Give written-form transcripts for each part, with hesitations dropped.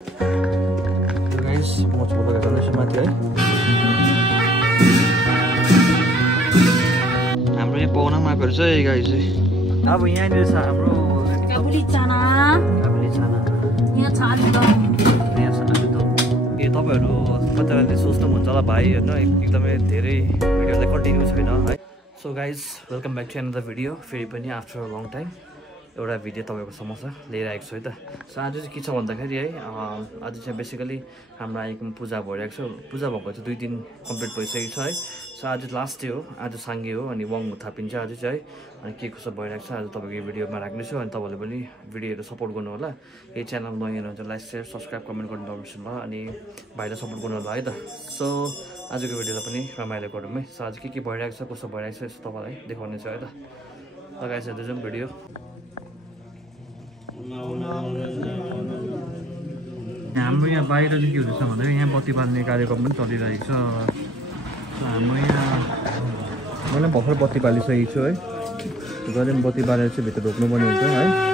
Guys म चाहिँ जाँदैछु माथि है। हाम्रो यहाँ पाहुना पनि आएको रहेछ गाई चाहिँ। अब यहाँनिर छ हाम्रो काबुली चाना। यहाँ छ आलुदम। ए तपाईहरु कतिजनाले सोच्नुहुन्छ होला भाइ हैन एकदमै धेरै भिडियोलाई कन्टिन्यू छैन है। So guys welcome back to another video. फेरि पनि आफ्टर अ लङ टाइम एउटा भिडियो तपाईको समक्ष लिएर आएको छु है त। सो आज चाहिँ के छ भन्दाखेरि है आज चाहिँ बेसिकली हाम्रो आइकोमा पूजा भइरहेको छ। पूजा भएको चाहिँ 2 दिन कम्प्लिट भइसकेको छ है। सो आज लास्ट डे हो, आज साङ्गे हो अनि वाङ थापिन्छ आज चाहिँ है। अनि के कसो भइरहेको छ आज तपाईँको यो भिडियोमा राख्नेछु अनि तपाईँले पनि भिडियोहरू सपोर्ट गर्नु होला। यही च्यानल नयाँ हुनुहुन्छ लाइक सेयर सब्सक्राइब कमेन्ट गर्नु नबिर्सनु होला अनि भाइलाई सपोर्ट गर्नु होला है त। सो आजको भिडियोलाई पनि रमाइलो गरौँ है। सो आज के भइरहेको छ कसो भइरहेको छ यसो तपाईँलाई देखाउने छ है त। लगाइछ जाउँ भिडियो। हाम्रो यहाँ बाहिर चाहिँ के हुँदैछ भन्दा यहाँ बत्ती बाल्ने कार्यक्रम पनि चलिरहेको छ। हाम्रो यहाँ मैले भर्खर बत्ती बालिसकेको छु है। जहिले पनि बत्ती बालेर चाहिँ भित्र ढोक्नुपर्ने हुन्छ है।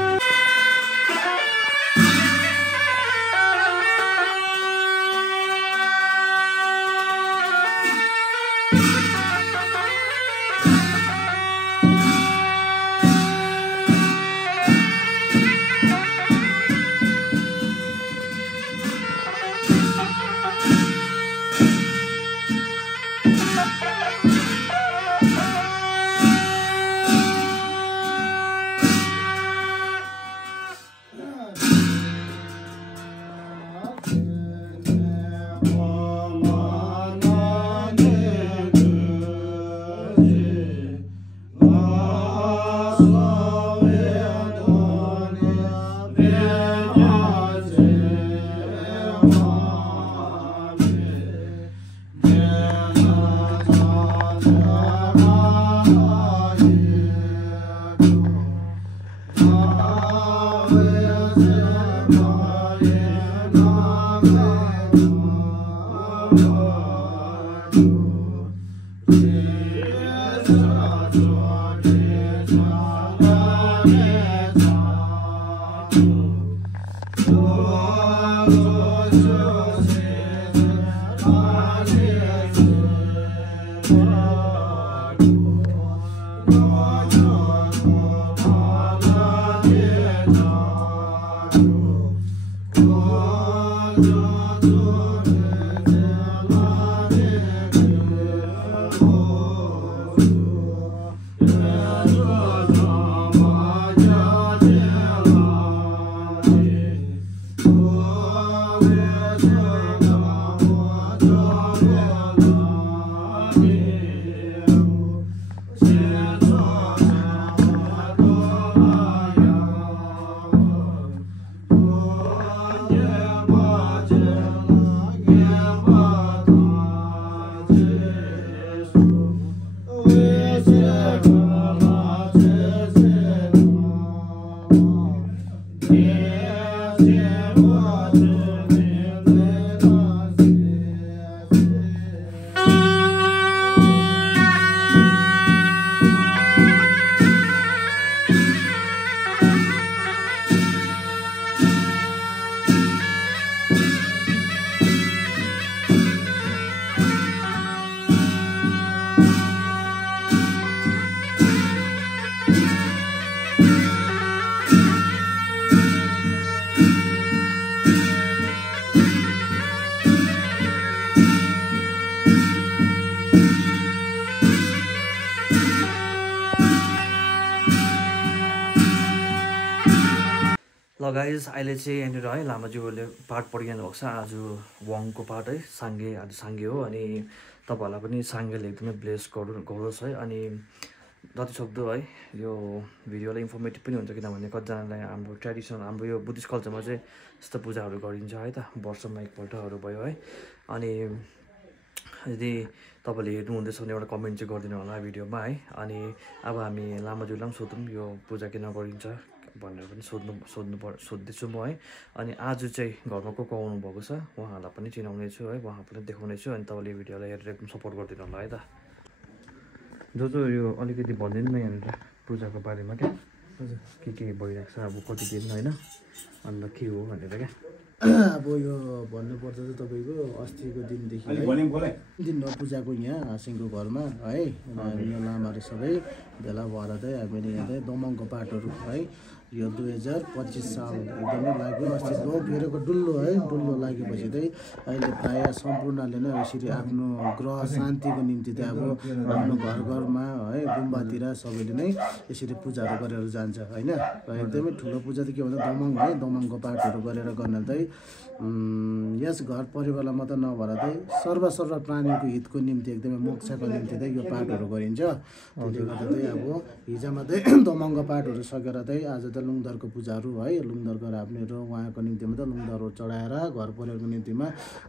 ल गाइज अहिले चाहिँ यहाँनिर है लामाज्यूहरूले पाठ पढिरहनु भएको छ। आज वाङको पाठ है साङ्गे आज साङ्गे हो अनि तपाईँहरूलाई पनि साङ्गेले एकदमै ब्लेस गरोस् है। अनि जतिसक्दो है यो भिडियोलाई इन्फर्मेटिभ पनि हुन्छ किनभने कतिजनालाई हाम्रो ट्रेडिसनल हाम्रो यो बुद्धिस्ट कल्चरमा चाहिँ यस्तो पूजाहरू गरिन्छ है त वर्षमा एकपल्टहरू भयो है। अनि यदि तपाईँले हेर्नुहुँदैछ भने एउटा कमेन्ट चाहिँ गरिदिनु होला भिडियोमा है। अनि अब हामी लामाज्यूलाई पनि सोधौँ यो पूजा किन गरिन्छ भनेर पनि सोध्दैछु म है। अनि आज चाहिँ घरमा को आउनु भएको छ उहाँहरूलाई पनि चिनाउने छु है, उहाँ पनि देखाउने छु। अनि तपाईँले भिडियोलाई हेरेर एकदम सपोर्ट गरिदिनु होला है त। जो यो अलिकति भनिदिनु न यहाँनिर पूजाको बारेमा क्या के भइरहेको छ अब कति दिन होइन अन्त के हो भनेर क्या। अब यो भन्नुपर्दा चाहिँ तपाईँको अस्तिको दिनदेखि दिन पूजाको यहाँ सिङ्गो घरमा है यो लामाहरू सबै भेला भएर चाहिँ हामीले यहाँ चाहिँ दमङको पाठहरू है यो 2025 साल एकदमै लाग्यो अस्ति गाउँ फेरेको डुल्लो है डुल्लो लागेपछि चाहिँ अहिले प्रायः सम्पूर्णले नै यसरी आफ्नो ग्रह शान्तिको निम्ति चाहिँ अब आफ्नो घर घरमा है गुम्बातिर सबैले नै यसरी पूजाहरू गरेर जान्छ होइन र एकदमै ठुलो पूजा त के भन्छ दमङ है दमङको पाठहरू गरेर गर्न चाहिँ यस घर परिवारलाई मात्र नभएर चाहिँ सर्व प्राणीको हितको निम्ति एकदमै मोक्षको निम्ति चाहिँ यो पाठहरू गरिन्छ त्यसले गर्दा चाहिँ अब हिजोमा चाहिँ दमङको पाठहरू सकेर चाहिँ आज त लुङदरको पूजाहरू है लुङदरको राप्नेहरू उहाँको निम्तिमा त लुङदरहरू चढाएर घर परिवारको निम्तिमा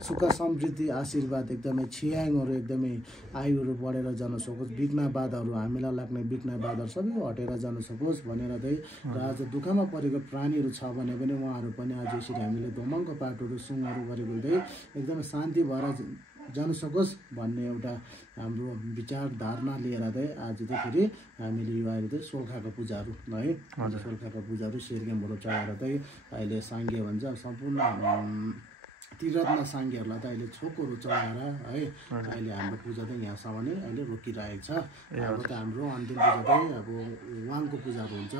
सुख समृद्धि आशीर्वाद एकदमै छियाङहरू एकदमै आयुहरू बढेर जान सकोस् विघ्न बाधाहरू हामीलाई लाग्ने विघ्न बाधाहरू सबै हटेर जान सकोस् भनेर चाहिँ र आज दुःखमा परेको प्राणीहरू छ भने पनि उहाँहरू पनि आज यसरी हामीले दमङको पाठहरू सुङहरू गरेको चाहिँ एकदमै शान्ति भएर जान सकोस् भन्ने एउटा हाम्रो विचार धारणा लिएर चाहिँ आज चाहिँ फेरि हामीले यो अहिले चाहिँ सोल्खाको पूजाहरू है सोल्खाको पूजाहरू सेर्गेमहरू चढाएर चाहिँ अहिले साङ्गे भन्छ सम्पूर्ण तीर्थमा साङ्गेहरूलाई त अहिले छोकोहरू चढाएर है अहिले हाम्रो पूजा चाहिँ यहाँसम्म नै अहिले रोकिरहेको छ अब त हाम्रो अन्तिम पूजा चाहिँ अब वाङको पूजाहरू हुन्छ है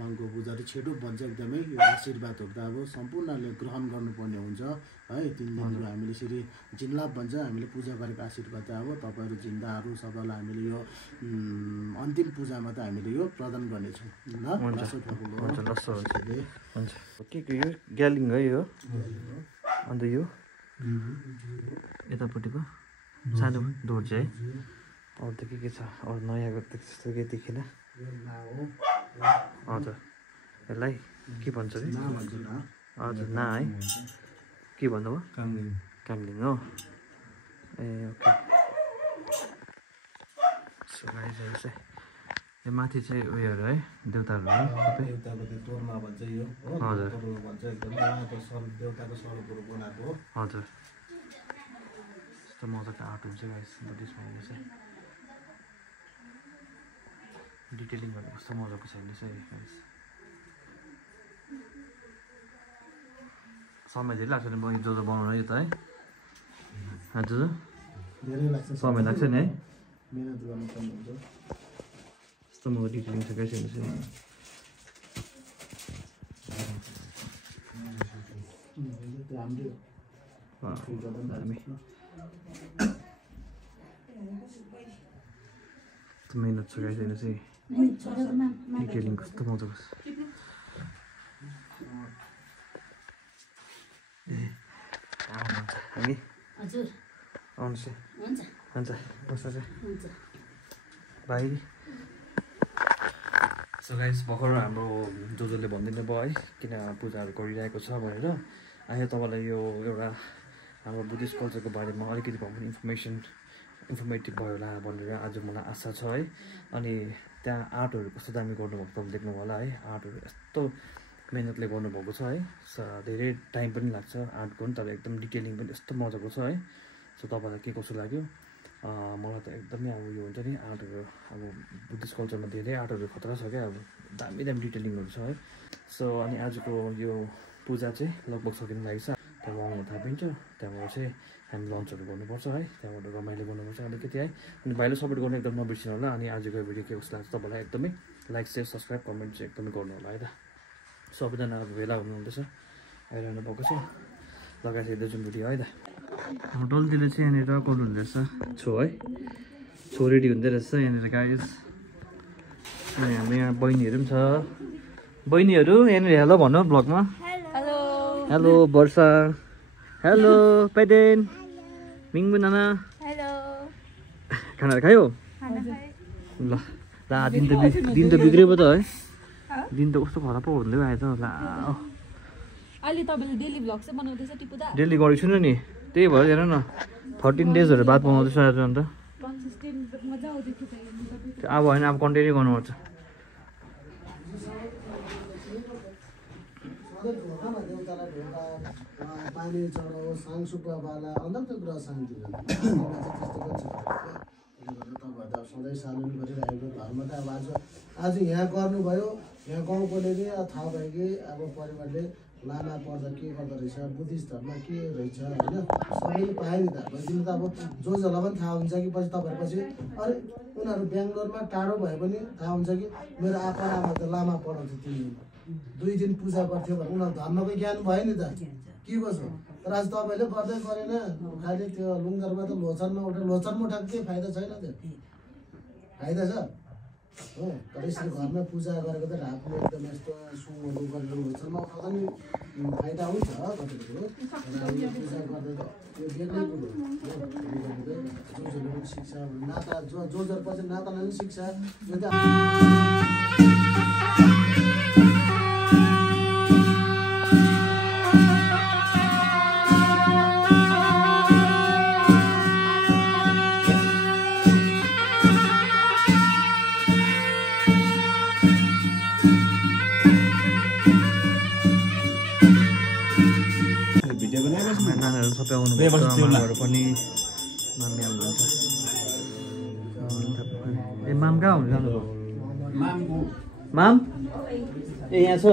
वाङको पूजाहरू छिटो भन्छ एकदमै यो आशीर्वादहरू त अब सम्पूर्णले ग्रहण गर्नुपर्ने हुन्छ है 3 दिनको हामीले यसरी जिन्लाप भन्छ हामीले पूजा गरेको आशीर्वाद चाहिँ अब तपाईँहरू जिन्दाहरू सबैलाई हामीले यो अन्तिम पूजामा त हामीले यो प्रदान गर्नेछौँ के यो ग्यालिङ है यो अन्त यो यतापट्टिको सानो डोर चाहिँ है अरू त के छ अरू नयाँको त्यस्तो केही देखिनँ हजुर यसलाई के भन्छ अरे हजुर ना है के भन्नुभयो कामलिङ हो ए ओके चाहिँ यो माथि चाहिँ उयोहरू है देउताहरू है हजुर हजुर यस्तो मजाको आर्ट हुन्छ गाइस बुद्धिस्टमा चाहिँ डिटेलिङ गरेको कस्तो मजाको छ यसले चाहिँ समय धेरै लाग्छ नि जो बनाउनु यो त है हजुर धेरै लाग्छ समय लाग्छ नि है मेहनत गर्नुपर्ने हुन्छ यस्तो म डिटेलिङ छ गाइस हेर्नुहोस् मेहनत छ गाइस हेर्नुहोस् है डिटेलिङ कस्तो मजाको छ हामी हजुर आउनुहोस् हुन्छ बस्नु चाहिँ भाइ सो गाइस भर्खर हाम्रो जोजोले भनिदिनु भयो है किन पूजाहरू गरिरहेको छ भनेर अहिले तपाईँलाई यो एउटा हाम्रो बुद्धिस्ट कल्चरको बारेमा अलिकति भए पनि इन्फर्मेटिभ भयो होला भनेर आज मलाई आशा छ है अनि त्यहाँ आर्टहरू कस्तो दामी गर्नुभएको तपाईँले देख्नु होला है आर्टहरू यस्तो मेहनतले गर्नुभएको छ है धेरै टाइम पनि लाग्छ आर्टको पनि तर एकदम डिटेलिङ पनि यस्तो मजाको छ है सो तपाईँलाई के कसो लाग्यो मलाई त एकदमै अब यो हुन्छ नि आर्टहरू अब बुद्धिस्ट कल्चरमा धेरै आर्टहरू खतरा छ क्या अब दामी डिटेलिङहरू छ है सो अनि आजको यो पूजा चाहिँ लगभग सकिनु लागेको छ त्यहाँ वाङहरू थापिन्छ त्यहाँबाट चाहिँ हामी लन्चहरू गर्नुपर्छ है त्यहाँबाट रमाइलो गर्नुपर्छ अलिकति है अनि भाइले सपोर्ट गर्नु एकदम नबिर्सिनु होला अनि आजको भिडियो के कस्तो लाग्छ तपाईँलाई एकदमै लाइक सेयर सब्सक्राइब कमेन्ट चाहिँ एकदमै गर्नु होला है त सबैजना अब भेला हुनुहुँदैछ आइरहनु भएको छ लगाइसक्दै जुन भिडियो है त हाम्रो डल्तीले चाहिँ यहाँनिर गर्नु हुँदैछ छो है छो रेडी हुँदै रहेछ यहाँनिर गाइस अनि हाम्रो यहाँ बहिनीहरू पनि छ बहिनीहरू यहाँनिर हेलो भन्नु ब्लगमा हेलो वर्षा हेलो पेटेन मिङबु नाना हेलो खानाहरू खायो ल दिन त बिग्रियो पो त है दिन त कस्तो खराब पो हुँदै आयो त ला अहिले तपाईँले डेली भ्लग चाहिँ बनाउँदैछ टिपुदा डेली गरेको छुइनँ नि त्यही भएर हेर न 13 डेजहरू बाद बनाउँदैछ आज अन्त कन्सिस्टेन्ट मजा आउँदै थियो अब होइन अब कन्टिन्यू गर्नुपर्छ देउतालाई ढोका पानी चढाओस् साङसुपाबाला अन्त ग्रह शान्ति तपाईँहरू त सधैँ सालुन गरिरहेको घरमा त अब आज यहाँ गर्नुभयो यहाँ गाउँकोले नै थाहा भयो कि अब परिवारले लामा पर्दा के गर्दो रहेछ, बुद्धिस्ट धर्म के रहेछ होइन सबैले पायो नि त। भइदिनु त अब जो जसलाई पनि थाहा हुन्छ कि पछि तपाईँहरू पछि अरे उनीहरू बेङ्गलोरमा टाढो भए पनि थाहा हुन्छ कि मेरो आप्पा आमा त लामा पढाउँथ्यो 3 दिन 2 दिन पूजा गर्थ्यो भने उनीहरू धर्मको ज्ञान भयो नि त के कसो। तर आज तपाईँले गर्दै गरेन खालि त्यो लुङ्गरमा त लोचरमा उठाएको केही फाइदा छैन, त्यो फाइदा छ हो। तर यसरी घरमा पूजा गरेको त ढाक्नु एकदम यस्तो सुहरू गरेर लोचरमा उठाउँदा नि फाइदा हुन्छ कति कुरो। पूजा गर्दा त त्यो बेग्लै कुरो हो। जो जसले पनि शिक्षा नाता जो पछि नातालाई पनि शिक्षा नानीहरू सबै आउनुभयो पनि मामी आउनुहुन्छ। ए माम कहाँ हुनु जानुभयो? माम ए यहाँ छ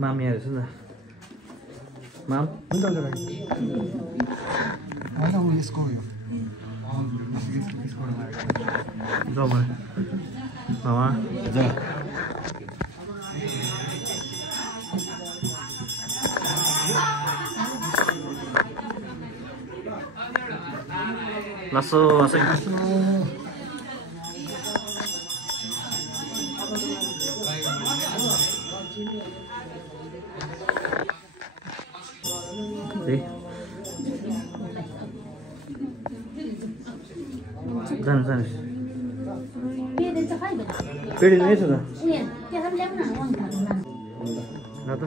माम यहाँ रहेछ नि त। माम मामा Lasso, asik. जानुहोस् पेडी नै छ त ल त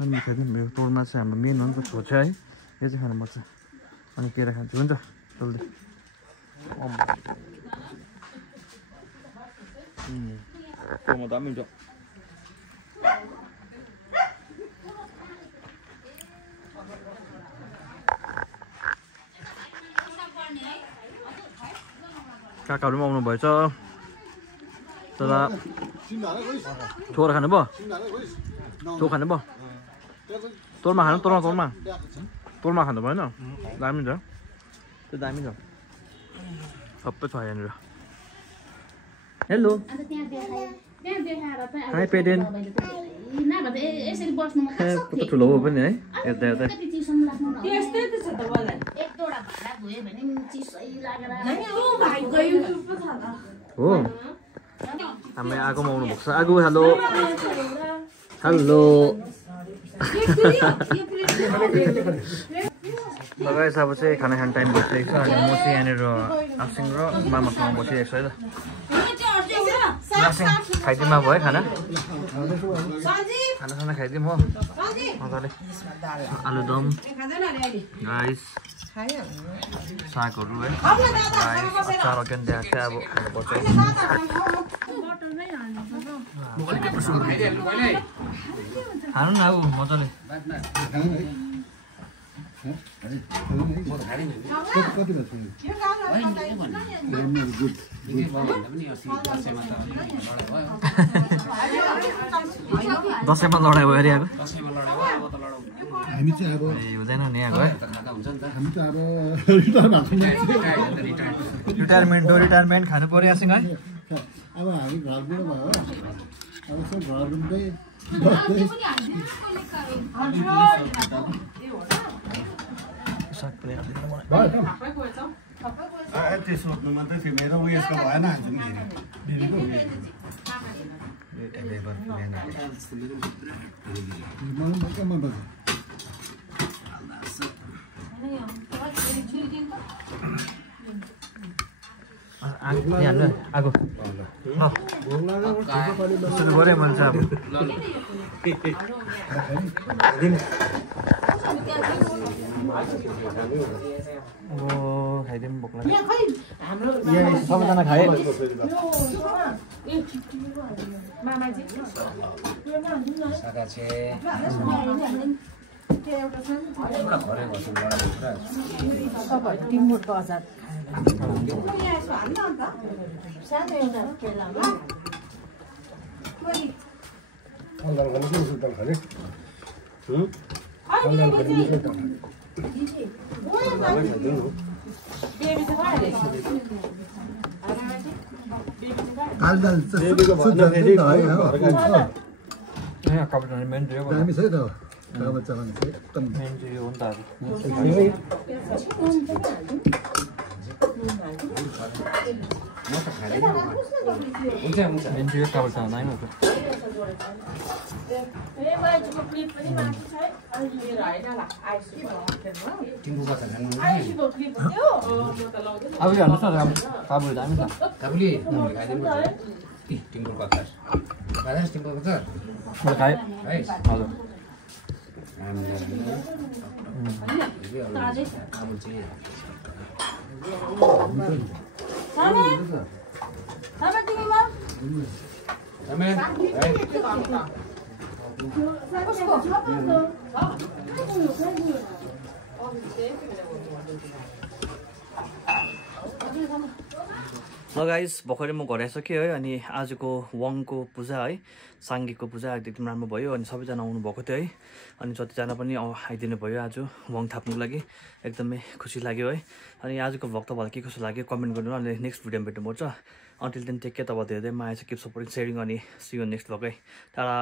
अनि खाइदिउँ यो तोरमा चाहिँ हाम्रो मेन हो नि त छोचा है यो चाहिँ खानुपर्छ अनि केरा खान्छु हुन्छ जल्दी तोर्मा दामी हुन्छ काकाहरू पनि आउनुभएछ तर छोरा खानु भयो चो खानु भयो तोर्मा खानु तोर्मा खानु भएन दामी छ त्यो दामी छ सबै छ यहाँनिर हेलो हाई पेडेन कस्तो ठुलो हो पनि है हेर्दा हेर्दा हो हामी आगोमा आउनु भएको छ आगो हेलो हेलो लगाएछ अब चाहिँ खाना खाने टाइम भइसकेको छ अनि म चाहिँ यहाँनिर आसिङ र मामासँग बसिरहेको छु है त आसिङ खाइदिउँ भयो खाना खाना खाइदिउँ हो मजाले आलुदम राइस सागहरू है राइस अचार अघि देखाएको थिएँ अब खानुपर्छ खानु न अब मजाले दसैँमा लडाइ भयो अरे आएको हामी चाहिँ अब हुँदैन नि आएको है हामी त अब रिटायरमेन्ट खानु पर्यो एकछिन है अब हामी घरबाट भयो अब यसो घर रुमकै त्यो सोध्नु मात्रै थियो मेरो उयसको भएन आज आगो सुरु गरेँ मैले चाहिँ अब खाइदिउँ भोक लाग्यो सबैजना खाएँ अब हेर्नुहोस् न काबुली दामी छ काबुली टिम्बुर पत्थर खाएँ टिम्बुर पत्थर मैले खाएँ है हजुर ल गाइस भर्खरै म घर आइसकेँ है अनि आजको वाङको पूजा है साङ्गेको पूजा एकदम राम्रो भयो अनि सबैजना आउनु भएको थियो है अनि जतिजना पनि आइदिनु भयो आज वाङ थाप्नुको लागि एकदमै खुसी लाग्यो है अनि आजको भ्लग तपाईँलाई के कसो लाग्यो कमेन्ट गर्नु अनि नेक्स्ट भिडियोमा भेट्नुपर्छ अन्टिल देन टेक केयर तपाईँ धेरै माया छ किप सपोर्टिङ सेयरिङ अनि सी यु नेक्स्ट भ्लग है टाढा